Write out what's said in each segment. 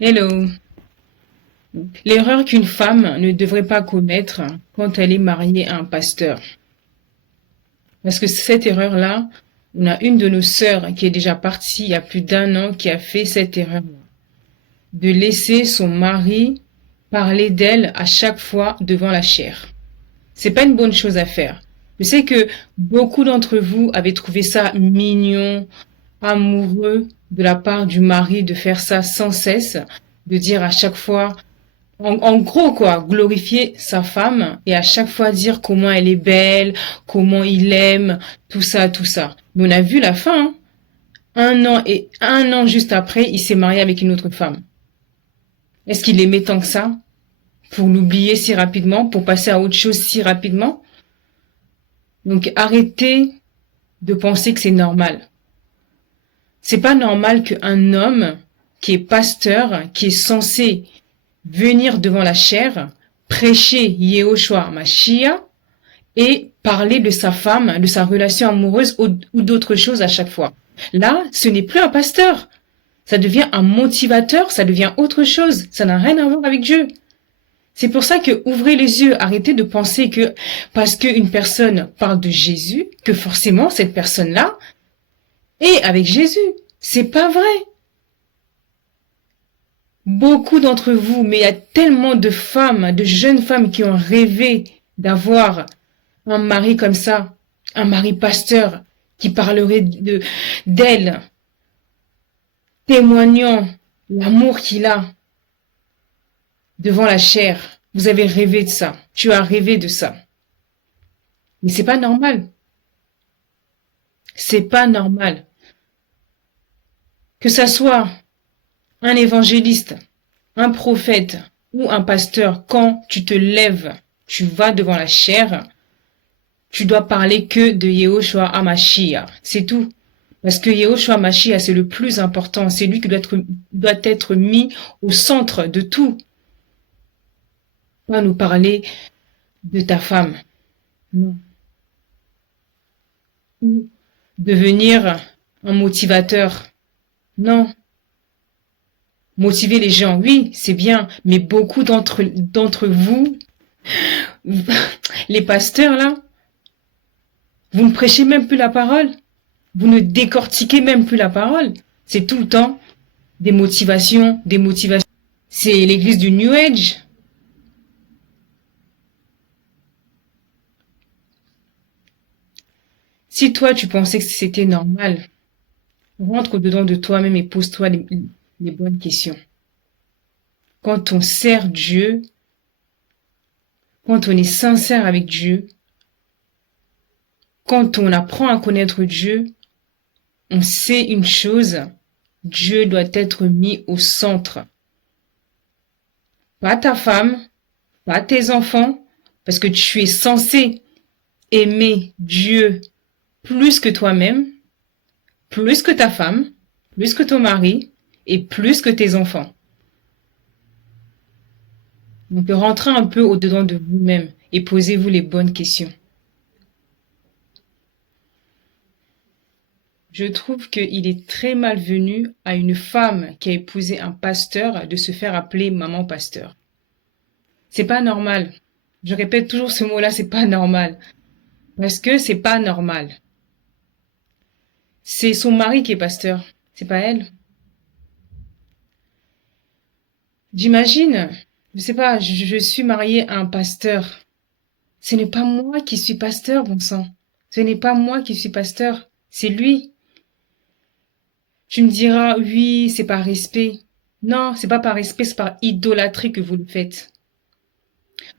Hello. L'erreur qu'une femme ne devrait pas commettre quand elle est mariée à un pasteur. Parce que cette erreur-là, on a une de nos sœurs qui est déjà partie il y a plus d'un an qui a fait cette erreur-là. De laisser son mari parler d'elle à chaque fois devant la chair. C'est pas une bonne chose à faire. Je sais que beaucoup d'entre vous avaient trouvé ça mignon, amoureux de la part du mari de faire ça sans cesse, de dire à chaque fois en gros, quoi, glorifier sa femme et à chaque fois dire comment elle est belle, comment il aime, tout ça, tout ça. Mais on a vu la fin, hein. Un an juste après, il s'est marié avec une autre femme. Est-ce qu'il aimait tant que ça pour l'oublier si rapidement, pour passer à autre chose si rapidement? Donc arrêtez de penser que c'est normal. C'est pas normal qu'un homme qui est pasteur, qui est censé venir devant la chair, prêcher Yehoshua Mashiach et parler de sa femme, de sa relation amoureuse ou d'autres choses à chaque fois. Là, ce n'est plus un pasteur. Ça devient un motivateur, ça devient autre chose. Ça n'a rien à voir avec Dieu. C'est pour ça que ouvrez les yeux, arrêtez de penser que parce qu'une personne parle de Jésus, que forcément cette personne-là est avec Jésus. C'est pas vrai. Beaucoup d'entre vous, mais il y a tellement de femmes, de jeunes femmes qui ont rêvé d'avoir un mari comme ça, un mari pasteur qui parlerait d'elle, témoignant l'amour qu'il a devant la chair. Vous avez rêvé de ça. Tu as rêvé de ça. Mais c'est pas normal. C'est pas normal. Que ça soit un évangéliste, un prophète ou un pasteur, quand tu te lèves, tu vas devant la chair, tu dois parler que de Yehoshua HaMashiach. C'est tout. Parce que Yehoshua HaMashiach, c'est le plus important. C'est lui qui doit être mis au centre de tout. Pas nous parler de ta femme. Non. Ou devenir un motivateur. Non. Motiver les gens, oui, c'est bien. Mais beaucoup d'entre vous, les pasteurs là, vous ne prêchez même plus la parole. Vous ne décortiquez même plus la parole. C'est tout le temps des motivations, des motivations. C'est l'église du New Age. Si toi, tu pensais que c'était normal, rentre au-dedans de toi-même et pose-toi les bonnes questions. Quand on sert Dieu, quand on est sincère avec Dieu, quand on apprend à connaître Dieu, on sait une chose, Dieu doit être mis au centre. Pas ta femme, pas tes enfants, parce que tu es censé aimer Dieu plus que toi-même, plus que ta femme, plus que ton mari et plus que tes enfants. Donc rentrez un peu au-dedans de vous-même et posez-vous les bonnes questions. Je trouve qu'il est très malvenu à une femme qui a épousé un pasteur de se faire appeler maman pasteur. C'est pas normal. Je répète toujours ce mot-là, c'est pas normal. Parce que c'est pas normal. C'est son mari qui est pasteur, c'est pas elle. J'imagine, je sais pas, je suis mariée à un pasteur. Ce n'est pas moi qui suis pasteur, bon sang. Ce n'est pas moi qui suis pasteur, c'est lui. Tu me diras, oui, c'est par respect. Non, c'est pas par respect, c'est par idolâtrie que vous le faites.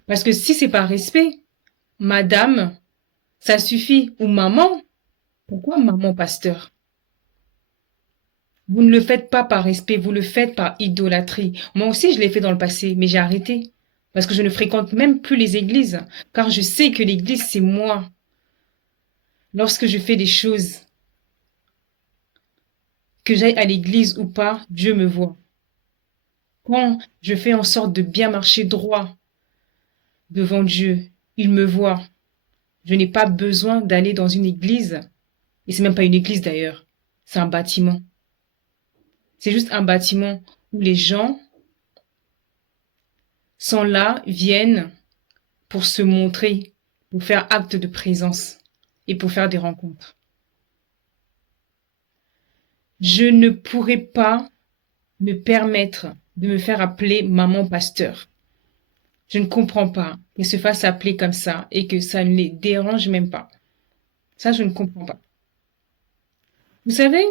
Parce que si c'est par respect, madame, ça suffit. Ou maman. Pourquoi maman pasteur? Vous ne le faites pas par respect, vous le faites par idolâtrie. Moi aussi, je l'ai fait dans le passé, mais j'ai arrêté. Parce que je ne fréquente même plus les églises, car je sais que l'église, c'est moi. Lorsque je fais des choses, que j'aille à l'église ou pas, Dieu me voit. Quand je fais en sorte de bien marcher droit devant Dieu, il me voit. Je n'ai pas besoin d'aller dans une église, et c'est même pas une église d'ailleurs, c'est un bâtiment. C'est juste un bâtiment où les gens sont là, viennent pour se montrer, pour faire acte de présence et pour faire des rencontres. Je ne pourrais pas me permettre de me faire appeler maman pasteur. Je ne comprends pas qu'elle se fasse appeler comme ça et que ça ne les dérange même pas. Ça, je ne comprends pas. Vous savez,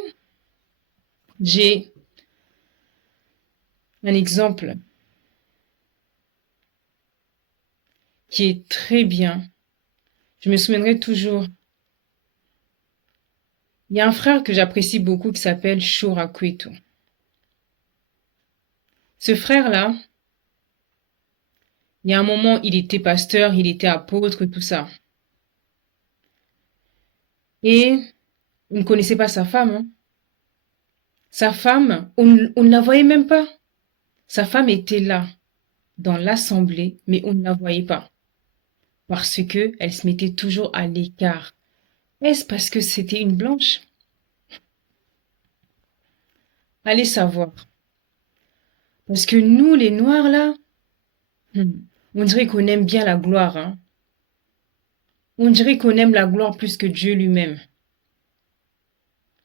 j'ai un exemple qui est très bien. Je me souviendrai toujours. Il y a un frère que j'apprécie beaucoup qui s'appelle Shura Kwetu. Ce frère-là, il y a un moment, il était pasteur, il était apôtre, tout ça. Et on ne connaissait pas sa femme. Hein. Sa femme, on ne la voyait même pas. Sa femme était là, dans l'assemblée, mais on ne la voyait pas. Parce que elle se mettait toujours à l'écart. Est-ce parce que c'était une blanche? Allez savoir. Parce que nous, les noirs, là, on dirait qu'on aime bien la gloire. Hein. On dirait qu'on aime la gloire plus que Dieu lui-même.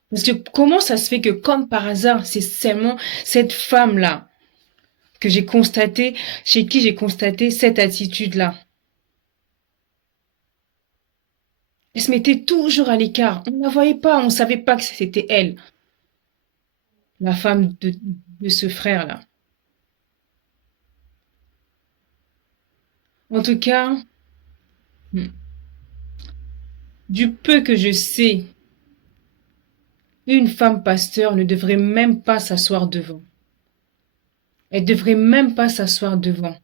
Parce que comment ça se fait que, comme par hasard, c'est seulement cette femme-là que j'ai constaté, chez qui j'ai constaté cette attitude-là. Elle se mettait toujours à l'écart. On ne la voyait pas, on ne savait pas que c'était elle, la femme de ce frère-là. En tout cas, du peu que je sais, une femme pasteur ne devrait même pas s'asseoir devant. Elle devrait même pas s'asseoir devant.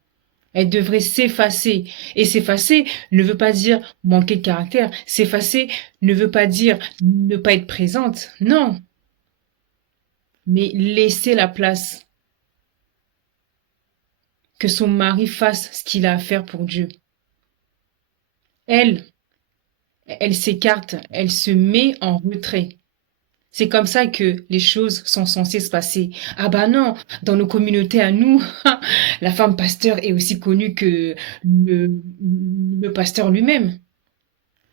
Elle devrait s'effacer. Et s'effacer ne veut pas dire manquer de caractère. S'effacer ne veut pas dire ne pas être présente. Non. Mais laisser la place. Que son mari fasse ce qu'il a à faire pour Dieu. Elle s'écarte, elle se met en retrait. C'est comme ça que les choses sont censées se passer. Ah bah non, dans nos communautés à nous, la femme pasteur est aussi connue que le pasteur lui-même.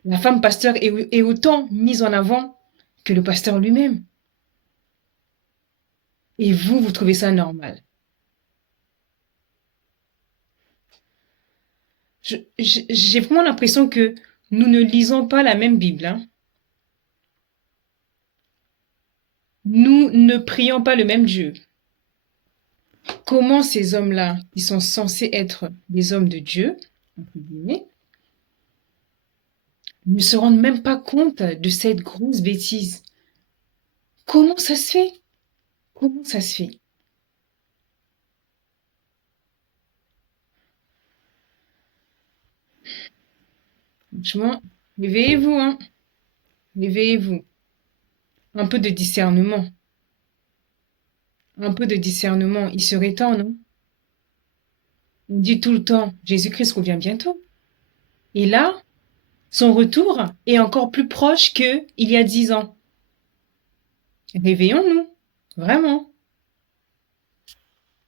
La femme pasteur est autant mise en avant que le pasteur lui-même. Et vous trouvez ça normal. J'ai vraiment l'impression que nous ne lisons pas la même Bible. Hein. Nous ne prions pas le même Dieu. Comment ces hommes-là, qui sont censés être des hommes de Dieu, entre guillemets, ne se rendent même pas compte de cette grosse bêtise? Comment ça se fait? Comment ça se fait? Franchement, réveillez-vous, hein. Réveillez-vous. Un peu de discernement. Un peu de discernement. Il serait temps, non? On dit tout le temps, Jésus-Christ revient bientôt. Et là, son retour est encore plus proche qu'il y a 10 ans. Réveillons-nous. Vraiment.